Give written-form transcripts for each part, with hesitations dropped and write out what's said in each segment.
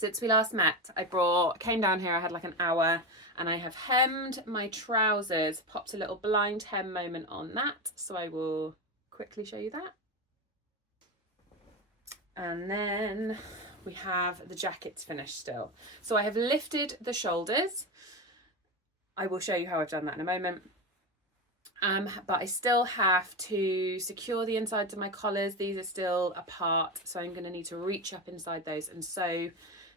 Since we last met, came down here, I had like an hour, and I have hemmed my trousers, popped a little blind hem moment on that. So I will quickly show you that. And then we have the jackets finished still. So I have lifted the shoulders. I will show you how I've done that in a moment. But I still have to secure the insides of my collars. These are still apart, so I'm going to need to reach up inside those and sew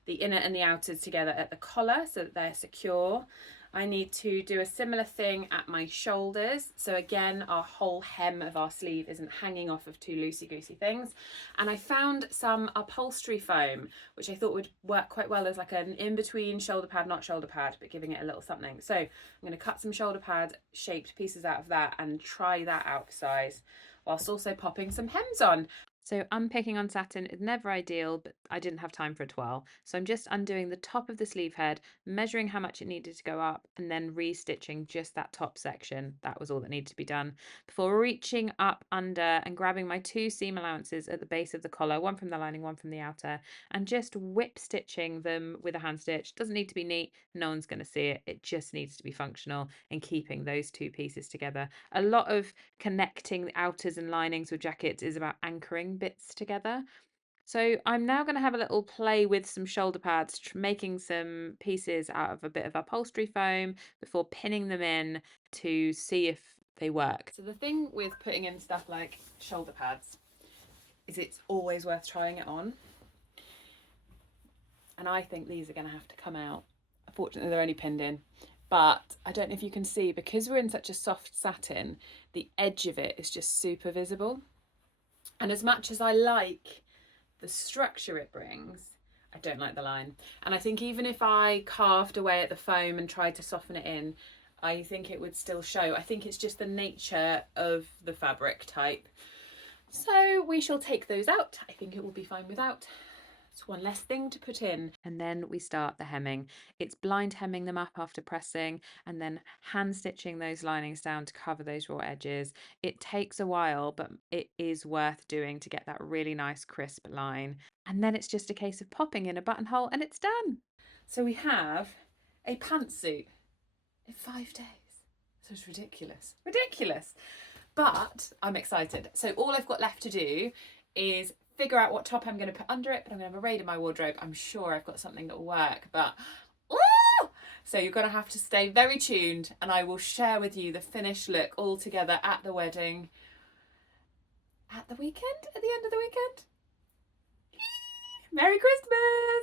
the inner and the outers together at the collar so that they're secure. I need to do a similar thing at my shoulders. So again, our whole hem of our sleeve isn't hanging off of two loosey-goosey things. And I found some upholstery foam, which I thought would work quite well as like an in-between shoulder pad, not shoulder pad, but giving it a little something. So I'm going to cut some shoulder pad shaped pieces out of that and try that out for size, whilst also popping some hems on. So unpicking on satin is never ideal, but I didn't have time for a twirl. So I'm just undoing the top of the sleeve head, measuring how much it needed to go up, and then restitching just that top section. That was all that needed to be done before reaching up under and grabbing my two seam allowances at the base of the collar, one from the lining, one from the outer, and just whip stitching them with a hand stitch. Doesn't need to be neat. No one's going to see it. It just needs to be functional and keeping those two pieces together. A lot of connecting the outers and linings with jackets is about anchoring bits together. So I'm now going to have a little play with some shoulder pads, making some pieces out of a bit of upholstery foam before pinning them in to see if they work. So the thing with putting in stuff like shoulder pads is it's always worth trying it on. And I think these are going to have to come out. Unfortunately, they're only pinned in. But I don't know if you can see, because we're in such a soft satin, the edge of it is just super visible. And as much as I like the structure it brings, I don't like the line. And I think even if I carved away at the foam and tried to soften it in, I think it would still show. I think it's just the nature of the fabric type. So we shall take those out. I think it will be fine without. It's one less thing to put in. And then we start the hemming. It's blind hemming them up after pressing and then hand stitching those linings down to cover those raw edges. It takes a while, but it is worth doing to get that really nice crisp line. And then it's just a case of popping in a buttonhole and it's done. So we have a pantsuit in 5 days. So it's ridiculous, ridiculous. But I'm excited. So all I've got left to do is figure out what top I'm going to put under it, but I'm going to have a raid in my wardrobe. I'm sure I've got something that will work, but ooh! So you're going to have to stay very tuned, and I will share with you the finished look all together at the wedding. At the weekend? At the end of the weekend? Merry Christmas!